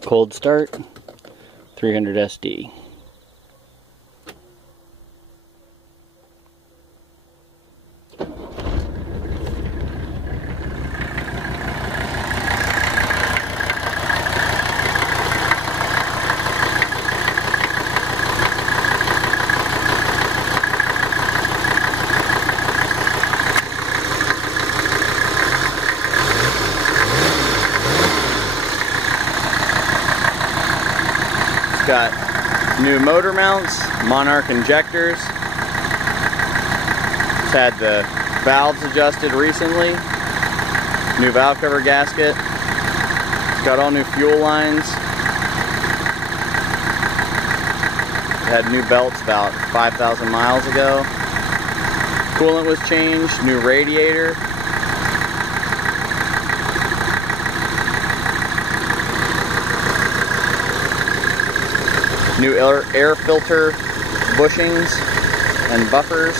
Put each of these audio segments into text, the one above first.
Cold start, 300 SD. Got new motor mounts, Monarch injectors. Just had the valves adjusted recently. New valve cover gasket. It's got all new fuel lines. Had new belts about 5,000 miles ago. Coolant was changed, new radiator. New air filter bushings and buffers.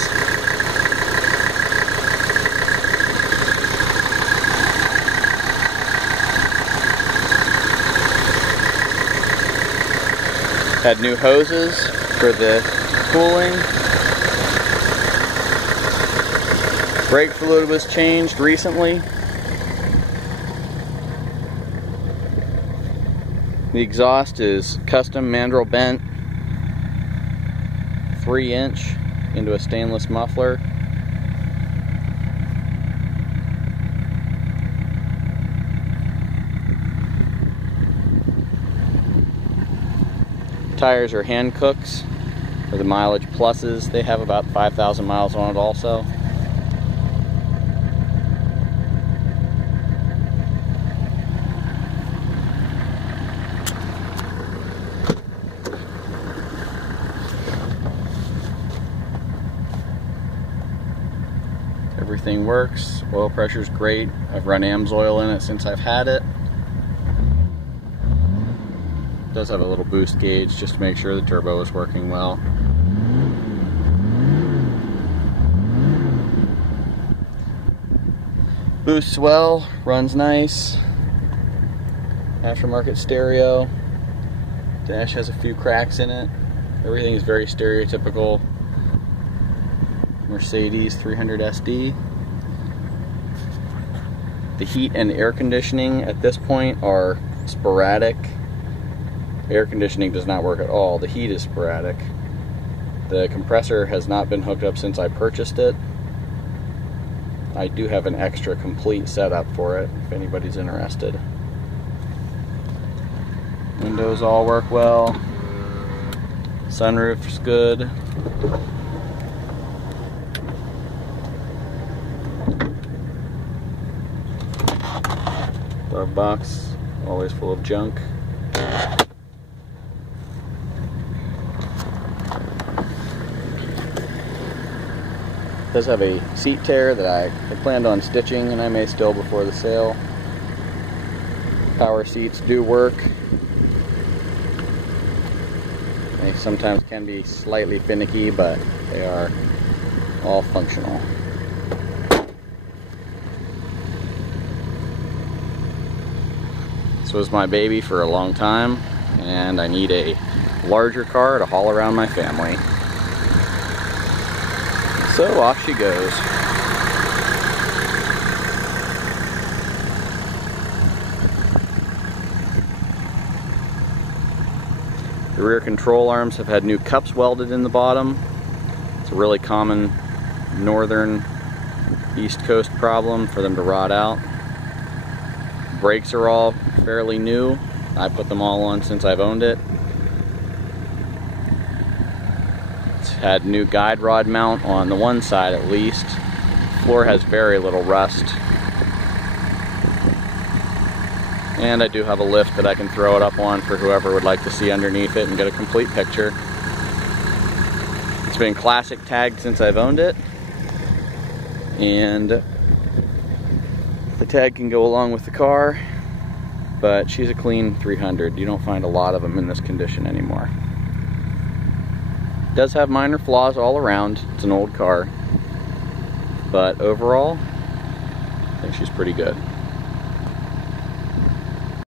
Had new hoses for the cooling. Brake fluid was changed recently. The exhaust is custom mandrel bent 3-inch into a stainless muffler. Tires are Hancooks for the mileage pluses. They have about 5,000 miles on it also. Everything works. Oil pressure's great. I've run AMSOIL in it since I've had it. It does have a little boost gauge just to make sure the turbo is working well. Boosts well, runs nice. Aftermarket stereo. Dash has a few cracks in it. Everything is very stereotypical Mercedes 300 SD. The heat and air conditioning at this point are sporadic. Air conditioning does not work at all. The heat is sporadic. The compressor has not been hooked up since I purchased it. I do have an extra complete setup for it if anybody's interested. Windows all work well. Sunroof's good. Glove box, always full of junk. It does have a seat tear that I had planned on stitching, and I may still before the sale. Power seats do work. They sometimes can be slightly finicky, but they are all functional. This was my baby for a long time, and I need a larger car to haul around my family. So off she goes. The rear control arms have had new cups welded in the bottom. It's a really common northern East Coast problem for them to rot out. Brakes are all fairly new. I put them all on since I've owned it. It's had new guide rod mount on the one side at least. Floor has very little rust. And I do have a lift that I can throw it up on for whoever would like to see underneath it and get a complete picture. It's been classic tagged since I've owned it. And the tag can go along with the car, but she's a clean 300. You don't find a lot of them in this condition anymore. It does have minor flaws all around. It's an old car, but overall, I think she's pretty good.